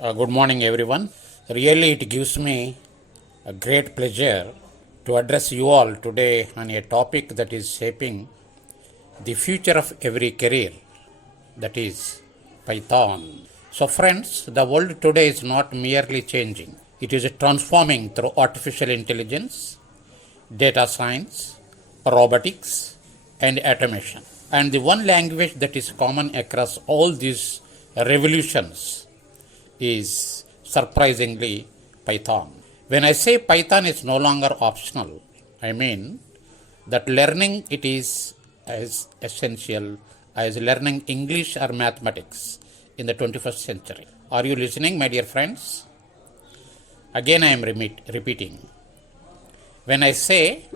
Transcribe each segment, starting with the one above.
Good morning, everyone. Really, it gives me a great pleasure to address you all today on a topic that is shaping the future of every career, that is Python. So, friends, the world today is not merely changing, it is transforming through artificial intelligence, data science, robotics, and automation. And the one language that is common across all these revolutions is surprisingly Python. When I say Python is no longer optional, I mean that learning it is as essential as learning English or mathematics in the 21st century. Are you listening, my dear friends? Again, I am repeating. When I say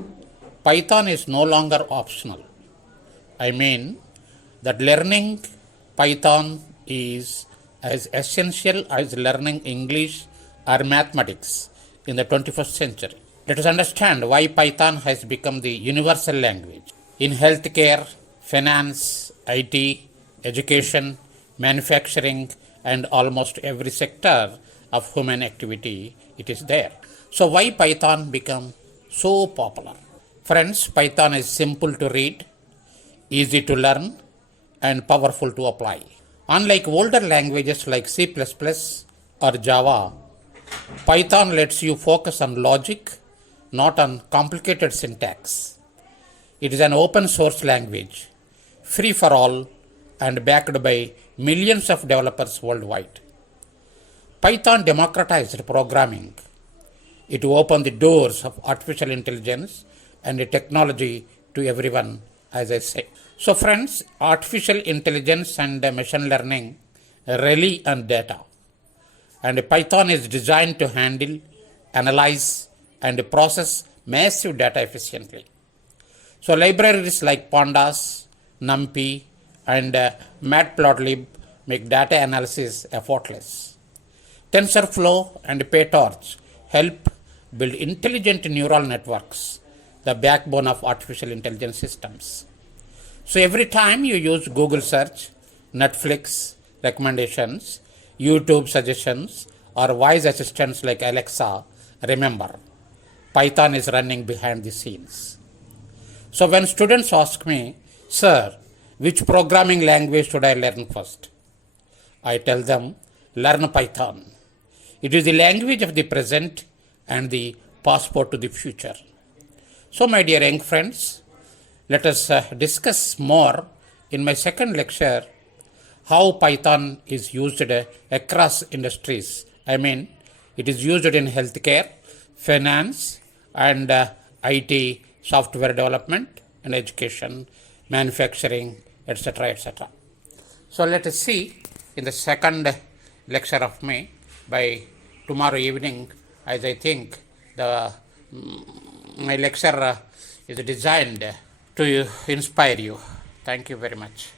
Python is no longer optional, I mean that learning Python is as essential as learning English or mathematics in the 21st century. Let us understand why Python has become the universal language. In healthcare, finance, IT, education, manufacturing, and almost every sector of human activity, it is there. So why Python become so popular? Friends, Python is simple to read, easy to learn, and powerful to apply. Unlike older languages like C++ or Java, Python lets you focus on logic, not on complicated syntax. It is an open source language, free for all, and backed by millions of developers worldwide. Python democratized programming. It opened the doors of artificial intelligence and technology to everyone, as I say. So friends, artificial intelligence and machine learning rely on data. And Python is designed to handle, analyze, and process massive data efficiently. So libraries like Pandas, NumPy, and Matplotlib make data analysis effortless. TensorFlow and PyTorch help build intelligent neural networks, the backbone of artificial intelligence systems. So every time you use Google search, Netflix recommendations, YouTube suggestions, or voice assistants like Alexa, remember, Python is running behind the scenes. So when students ask me, sir, which programming language should I learn first? I tell them, learn Python. It is the language of the present and the passport to the future. So my dear young friends, let us discuss more in my second lecture how Python is used across industries. I mean, it is used in healthcare, finance, and IT, software development, and education, manufacturing, etc., etc. So let us see in the second lecture of me by tomorrow evening, as I think my lecture is designed to inspire you. Thank you very much.